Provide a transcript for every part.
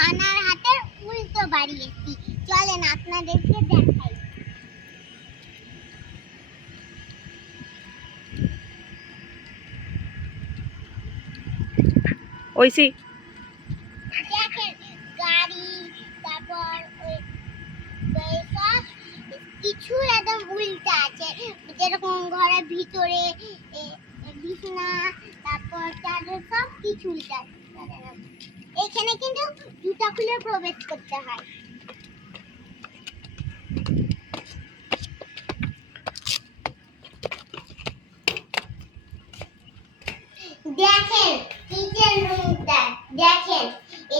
বানার হাতের উল্টো বাড়িয়েছি। চলেন আপনাদেরকে দেখাই। ওইসি দেখেন গাড়ি, তারপর সব কিছু একদম উল্টা আছে, যেরকম ঘরের ভিতরে বিছানা, তারপর চাদর সব কিছু উল্টা আছে। এখানে কিন্তু জুতা খুলে প্রবেশ করতে হয়। দেখেন কিচেন রুমটা, দেখেন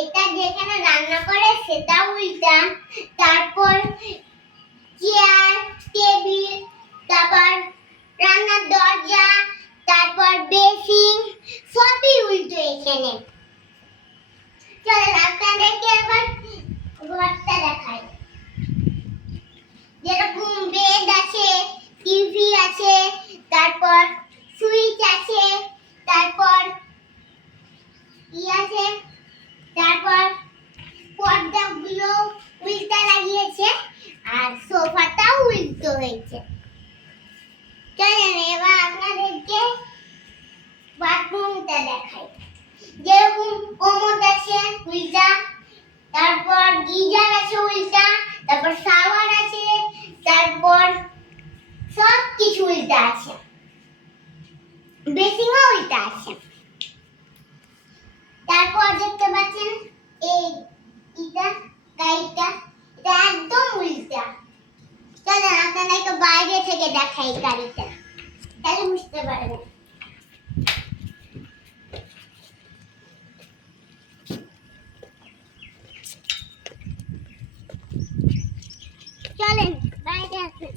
এটা যেখানে রান্না করে সেটা উল্টা, তারপর চেয়ার, টেবিল, তারপর রান্নার দরজা, তারপর বেসিন সবই উল্টো এখানে। চলেন আপনাদেরকে এবার ঘরটা দেখাই। যেরকম বেড আছে, টিভি আছে, তারপর সুইচ আছে, তারপর আছে, তারপর পর্দাগুলো উল্টা লাগিয়েছে আর সোফাটাও উল্টো হয়েছে। চলেন এবার আপনাদেরকে বাথরুমটা দেখাই। যেরকম কমোড আছে উল্টা, তারপর গিজার আছে উল্টা, তারপর শাওয়ার আছে, তারপর সব কিছু উল্টা আছে, বেসিনও উল্টা আছে। তারপর দেখতে পাচ্ছেন এই গাড়িটা, এটা একদম উল্টা। চলেন আপনাদেরকে বাইরে থেকে দেখাই গাড়িটা, তাহলে বুঝতে পারবেন। চলেন বাইরে আসেন।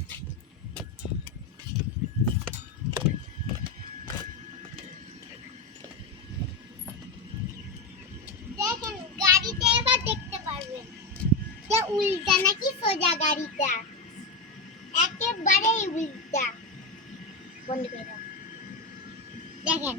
দেখেন গাড়িটা এবার দেখতে পারবেন যে উল্টা নাকি সোজা। গাড়িটা একেবারেই উল্টা। বন্ধ করে দাও। দেখেন